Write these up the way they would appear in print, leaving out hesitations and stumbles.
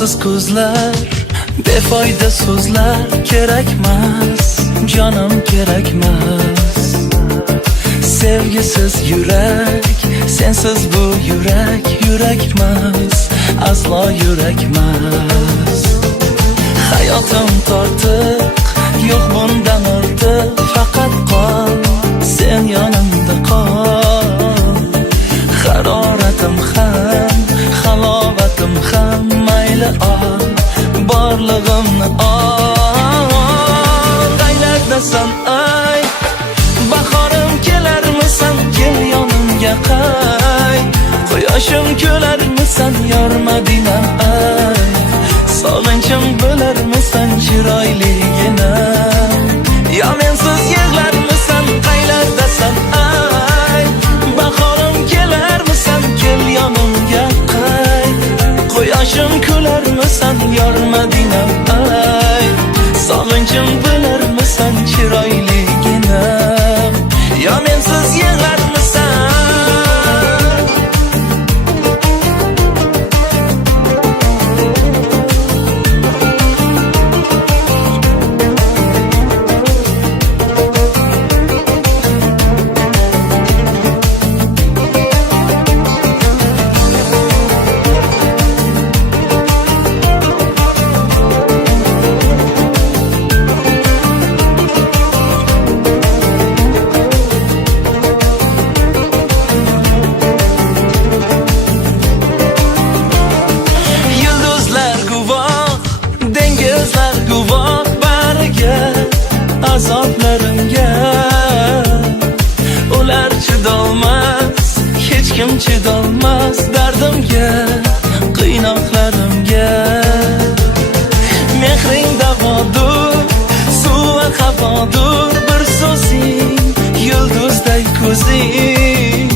Nursiz ko'zlar, befoyda so'zlar kerakmas, jonim kerakmas. Sevgisiz yurak, sensiz bu yurak, yurakmas, aslo yurakmas. Hayotim tortiq, yo'q bundan ortiq, faqat qol, sen yonimda qol. Haroratim ham, halovatim ham, mayli ol, borlig'imni ol. Qaylardasan ay, bahorim kelarmisan, kel yonimga qay. Quyoshim kelarmisan, yor Madinam ay. Sog'inchim bo'larmisan, chiroyligina. Yo mensiz yig'larmisan, qaylardasan ay. Bahorim kelarmisan, kel yonimga qay. Quyoshim kelarmisan, yor Madinam ay. Sog'inchim bo'larmisan, chiroyligina. Yo mensiz yig'larmisan. Guvoh bariga, azoblarimga. Ular chidolmas, hech kim chidolmas dardimga, qiynoqlarimga. Mehring davodur, suvi havodur, bir so'zing, yulduzday ko'zing.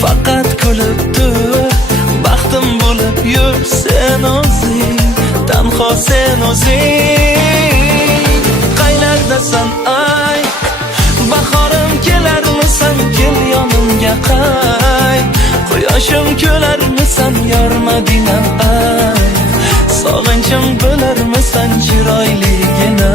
Faqat kulib tur, baxtim bo'lib yur sen o'zing. Tanho sen o'zing. Qaylardasan ay, bahorim kelarmisan, kel yonimga qay. Quyoshim kelarmisan, yor Madinam ay. Sog'inchim bo'larmisan, chiroyligina.